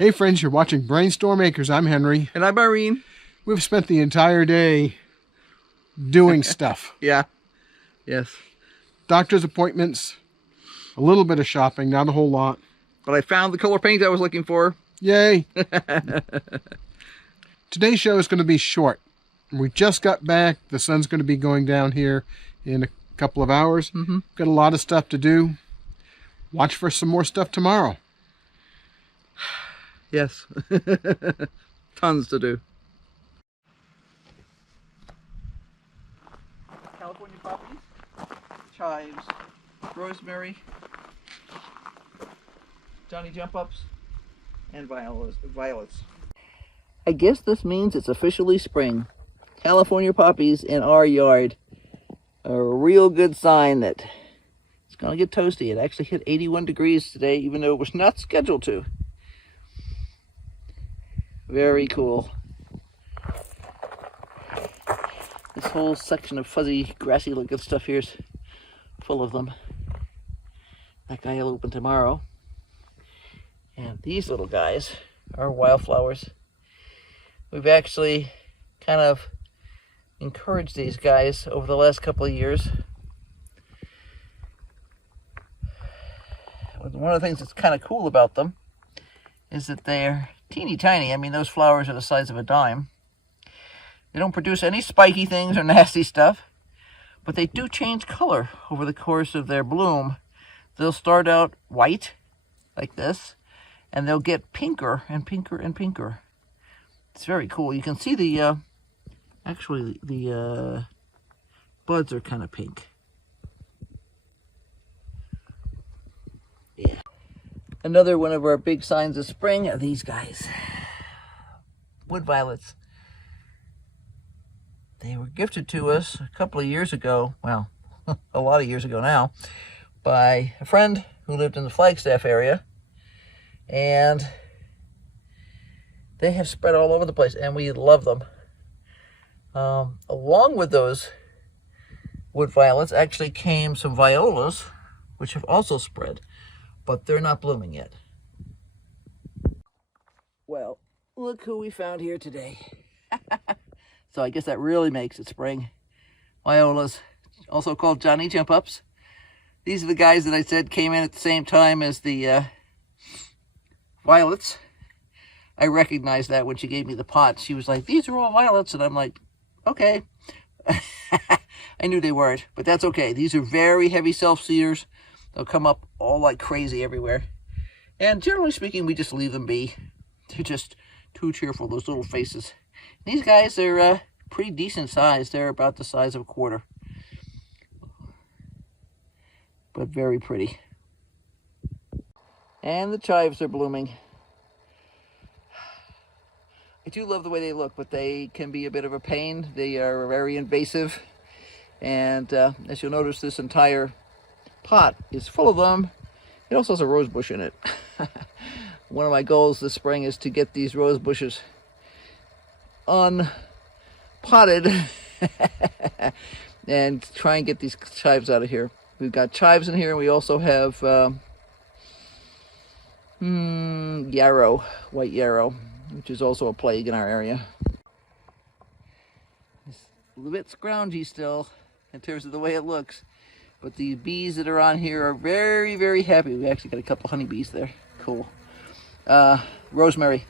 Hey friends, you're watching BrainStormAcres. I'm Henry. And I'm Irene. We've spent the entire day doing stuff. Yeah. Yes. Doctor's appointments, a little bit of shopping, not a whole lot. But I found the color paint I was looking for. Yay! Today's show is going to be short. We just got back. The sun's going to be going down here in a couple of hours. Got a lot of stuff to do. Watch for some more stuff tomorrow. Yes. Tons to do. California poppies, chives, rosemary, Johnny jump ups, and violets. I guess this means it's officially spring. California poppies in our yard are a real good sign that it's going to get toasty. It actually hit 81 degrees today, even though it was not scheduled to. Very cool. This whole section of fuzzy, grassy looking stuff here is full of them. That guy will open tomorrow. And these little guys are wildflowers. We've actually kind of encouraged these guys over the last couple of years. One of the things that's kind of cool about them is that they're teeny tiny. I mean, those flowers are the size of a dime. They don't produce any spiky things or nasty stuff, but they do change color over the course of their bloom. They'll start out white, like this, and they'll get pinker and pinker and pinker. It's very cool. You can see the, actually, the buds are kind of pink. Yeah. Another one of our big signs of spring are these guys. Wood violets. They were gifted to us a couple of years ago, well, a lot of years ago now, by a friend who lived in the Flagstaff area. And they have spread all over the place, and we love them. Along with those wood violets actually came some violas, which have also spread, but they're not blooming yet. Well, look who we found here today. So I guess that really makes it spring. Violas, also called Johnny jump ups. These are the guys that I said came in at the same time as the violets. I recognized that when she gave me the pot. She was like, these are all violets. And I'm like, okay. I knew they weren't, but that's okay. These are very heavy self-seeders. They'll come up all like crazy everywhere. And generally speaking, we just leave them be. They're just too cheerful, those little faces. These guys are pretty decent size. They're about the size of a quarter. But very pretty. And the chives are blooming. I do love the way they look, but they can be a bit of a pain. They are very invasive. And as you'll notice, this entire pot is full of them. It also has a rose bush in it. One of my goals this spring is to get these rose bushes unpotted and try and get these chives out of here. We've got chives in here, and we also have yarrow, white yarrow, which is also a plague in our area. It's a little bit scroungy still in terms of the way it looks, but the bees that are on here are very, very happy. We actually got a couple honeybees there. Cool. Rosemary.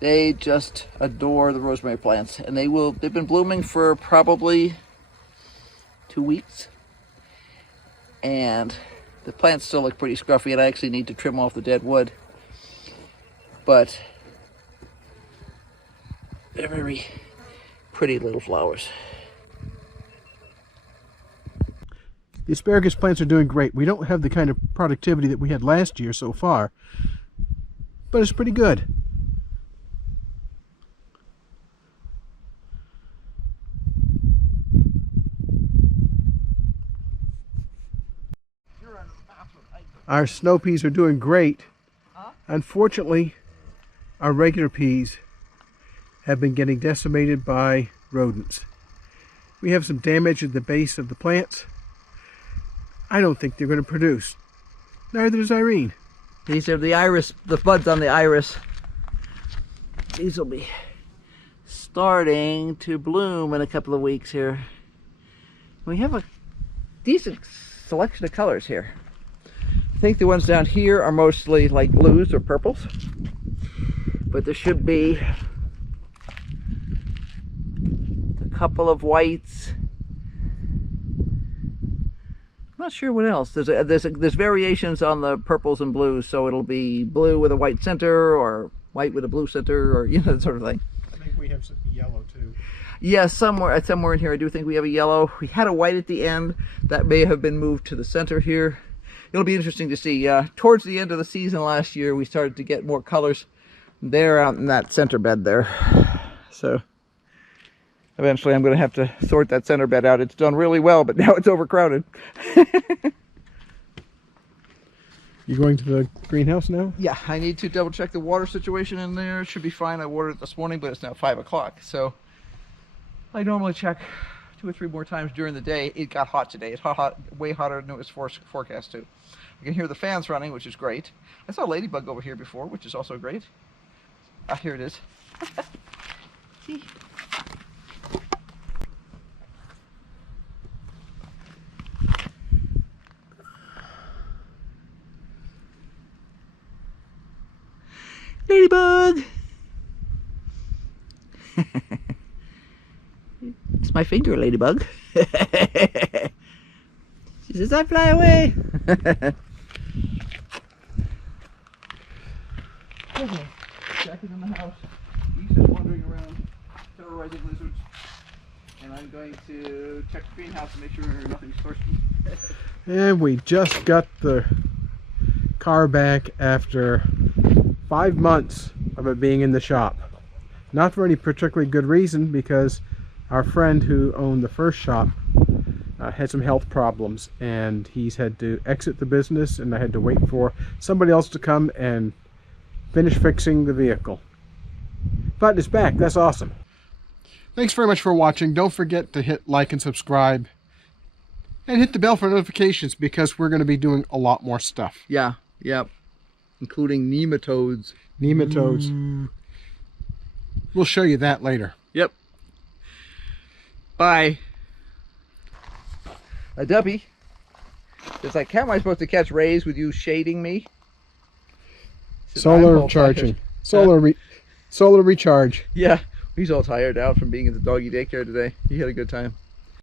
They just adore the rosemary plants, and they've been blooming for probably 2 weeks. And the plants still look pretty scruffy, and I actually need to trim off the dead wood. But they're very pretty little flowers. The asparagus plants are doing great. We don't have the kind of productivity that we had last year so far, but it's pretty good. Our snow peas are doing great. Unfortunately, our regular peas have been getting decimated by rodents. We have some damage at the base of the plants. I don't think they're going to produce. Neither does Irene. These are the iris, the buds on the iris. these will be starting to bloom in a couple of weeks here. We have a decent selection of colors here. I think the ones down here are mostly like blues or purples, but there should be a couple of whites. I'm not sure what else. There's variations on the purples and blues, so it'll be blue with a white center or white with a blue center, or that sort of thing. I think we have some yellow too. Yeah, somewhere in here I do think we have a yellow. We had a white at the end that may have been moved to the center here. It'll be interesting to see. Towards the end of the season last year, we started to get more colors there out in that center bed there. So eventually I'm going to have to sort that center bed out. It's done really well, but now it's overcrowded. You going to the greenhouse now? Yeah, I need to double check the water situation in there. It should be fine. I watered it this morning, but it's now 5 o'clock. So I normally check 2 or 3 more times during the day. It got hot today. It's hot, way hotter than it was forecast to. I can hear the fans running, which is great. I saw a ladybug over here before, which is also great. Ah, here it is. See? Ladybug! It's my finger, Ladybug. She says, I fly away. Okay, Jack is in the house. He's just wandering around, terrorizing lizards. And I'm going to check the greenhouse and make sure nothing's thirsty. And we just got the car back after 5 months of it being in the shop. Not for any particularly good reason, because our friend who owned the first shop had some health problems, and he's had to exit the business, and I had to wait for somebody else to come and finish fixing the vehicle. But it's back. That's awesome. Thanks very much for watching. Don't forget to hit like and subscribe, and hit the bell for notifications, because we're going to be doing a lot more stuff. Yeah, yep. Including nematodes. Nematodes. We'll show you that later. Yep. Bye. A Duppy. It's like, how am I supposed to catch rays with you shading me? Solar charging. Solar recharge. Yeah. He's all tired out from being at the doggy daycare today. He had a good time.